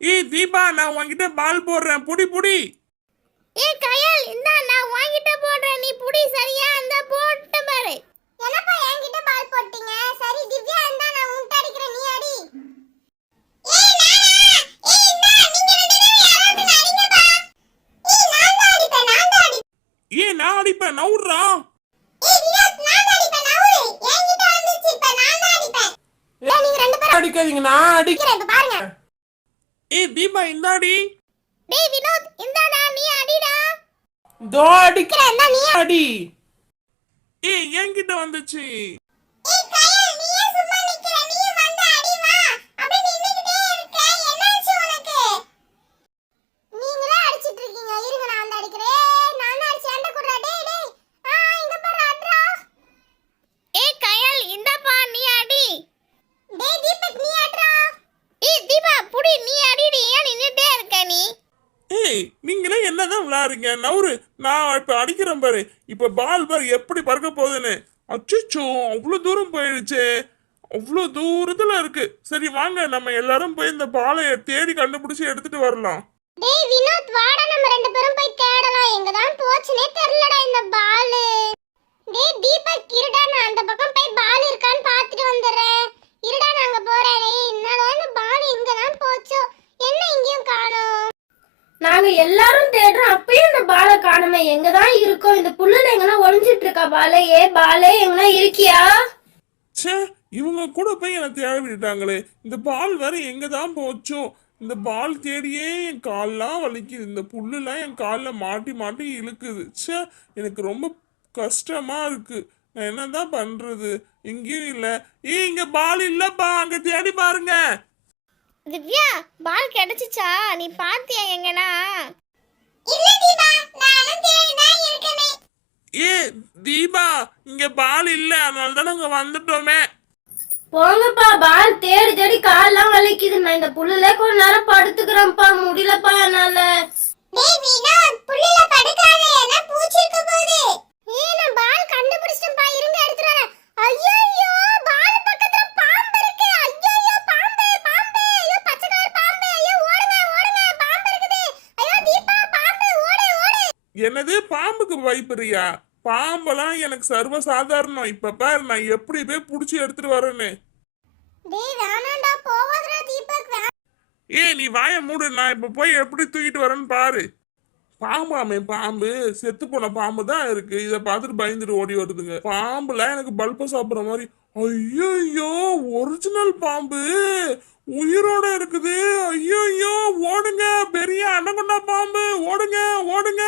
ஏய் தீபா, நான் உன்கிட்ட பால் போடுறேன், புடி புடி. ஏய் கயல், இந்தா நான் வாங்கிட்ட போடுறேன், நீ புடி. சரியா? இந்த போட்டு பாரு. என்னப்பா என்கிட்ட பால் போட்டீங்க? சரி திவ்யா, இந்தா நான் உன்கிட்ட அடிக்கிறேன், நீ அடி. ஏய் நானா? ஏய் இந்தா நீங்க ரெண்டு பேரும் யாராவது அடிங்கப்பா. ஏய் நான் தான் அடிப்பேன், நான் தான் அடி. ஏய் நான் அடிப்பேன், நவுறா. ஏய் வினோத், நான் தான் அடிப்பேன், நவுறு. என்கிட்ட வந்துச்சு, இப்ப நான் தான் அடிப்பேன். டேய் நீங்க ரெண்டு பேரும் அடிக்காதீங்க, நான் அடிக்கிறேன், இப்ப பாருங்க. ஏய் தீபா இந்தாடி. டேய் வினோத், இந்தாடா நீ அடிடா. தோ அடிக்கிறேன், இந்தா நீ அடி. ஏய் என்கிட்ட வந்துச்சு. ஏய் கயல், நீ ஏன் சும்மா நிக்கிற? நீ வந்து அடி வா. அப்படியே நின்னுக்கிட்டே இருக்க. என்னாச்சு உனக்கு? நீங்களே அடிச்சிட்டு இருக்கீங்க. இருங்க நான் வந்து அடிக்கிறேன். நான் தான் அடிச்சு சண்டை குடுறா. டேய் டேய். இங்க பாரு அட்ரா. ஏய் கயல், இந்தப்பா நீ அடி. டேய் தீபக் நீ அட்ரா. ஏய் தீபா புடி, நீ அடிடி. ஏன் நின்னுட்டே இருக்க நீ? ஏய் நீங்களே என்னதான் விளையாடுறீங்க, நவுறு. நான் இப்ப அடிக்கிறேன் பாரு. இப்ப பால் பாரு எப்படி பறக்க போகுதுன்னு. அச்சோ, அவ்வளவு தூரம் போயிடுச்சே. அவ்வளவு தூரத்துல இருக்கு. சரி வாங்க, நம்ம எல்லாரும் போய் இந்த பாலை தேடி கண்டுபிடிச்சு எடுத்துட்டு வரலாம். டேய் வினோத், வாடா நம்ம ரெண்டு பேரும் போய் தேடலாம். எங்க தான் போச்சுனே தெரியலடா இந்த பால். டேய் தீபக் இருடா, நான் அந்த பக்கம் போய் பால் இருக்கான்னு பார்த்துட்டு வந்துறேன். இருடா நாங்க போறேன். டேய் என்னடா இந்த பால் எங்க தான் போச்சோ? என்ன இங்கேயும் காணோம். நாங்க எல்லாரும் தேடுறோம், அப்பயும் இந்த பாலை காணுமே. எங்க தான் இருக்கோம்? இந்த புல்லுல எங்கன்னா ஒளிஞ்சிட்டு இருக்கா பாலே? பாலே எங்கன்னா இருக்கியா? ச்சே, இவங்க கூட போய் என்னை தேட விட்டுட்டாங்களே. இந்த பால் வேற எங்க தான் போச்சோ. இந்த பால் தேடியே என் கால்லாம் வலிக்குது. இந்த புல்லுலாம் என் காலில் மாட்டி மாட்டி இழுக்குது. ச்சே, எனக்கு ரொம்ப கஷ்டமா இருக்கு. நான் என்னதான் பண்றது? எங்கேயும் இல்ல. ஏய் இங்க பால் இல்லப்பா, அங்க தேடி பாருங்க. திவ்யா, பால் கிடைச்சிச்சா? நீ பாத்தியா எங்கனா? இல்ல தீபா, நானும் தேடிதான் இருக்கேனே. ஏ தீபா, இங்க பால் இல்ல, அதனால தான் நாங்க வந்துட்டோமே. போங்கப்பா, பால் தேடி தேடி கால்லாம் வலிக்குது. நான் இந்த புல்லுல கொஞ்ச நேரம் படுத்துக்கிறேன்ப்பா, முடியலப்பா என்னால. டேய் வினோத், புல்லுல படுக்காத, என்ன பூச்சி இருக்க போகுது. ஏய் நான் பால் கண்டுபிடிச்சிட்டேன்ப்பா, இருங்க எடுத்துட்டு வரேன். ஐயோ பால் பக்கத்துல பாம்பு இருக்கு. ஐயோ பாம்பு பாம்பு. ஐயோ பச்சை கலர் பாம்பு. ஐயோ ஓடுங்க ஓடுங்க, பாம்பு இருக்குது. ஐயோ தீபா பாம்பு, ஓடு ஓடு. என்னது, பாம்புக்கு பயப்படுறியா? பாம்பெல்லாம் எனக்கு சர்வ சாதாரணம். இப்ப பாரு நான் எப்படி போய் புடிச்சு எடுத்துட்டு வரேன்னு. டேய் வேணாம்டா, போவாதடா தீபக். ஏய் நீ வாயை மூடு, நான் இப்ப போய் எப்படி தூக்கிட்டு வரேன்னு பாரு. பாம்பாமே, பாம்பு செத்து போன பாம்பு தான் இருக்கு. இதை பார்த்துட்டு பயந்துட்டு ஓடி வருதுங்க. பாம்புல எனக்கு பல்ப சாப்பிட்ற மாதிரி. ஐயோ, ஒரிஜினல் பாம்பு உயிரோட இருக்குது. ஐயோ ஓடுங்க, பெரிய அனகொண்டா பாம்பு, ஓடுங்க ஓடுங்க.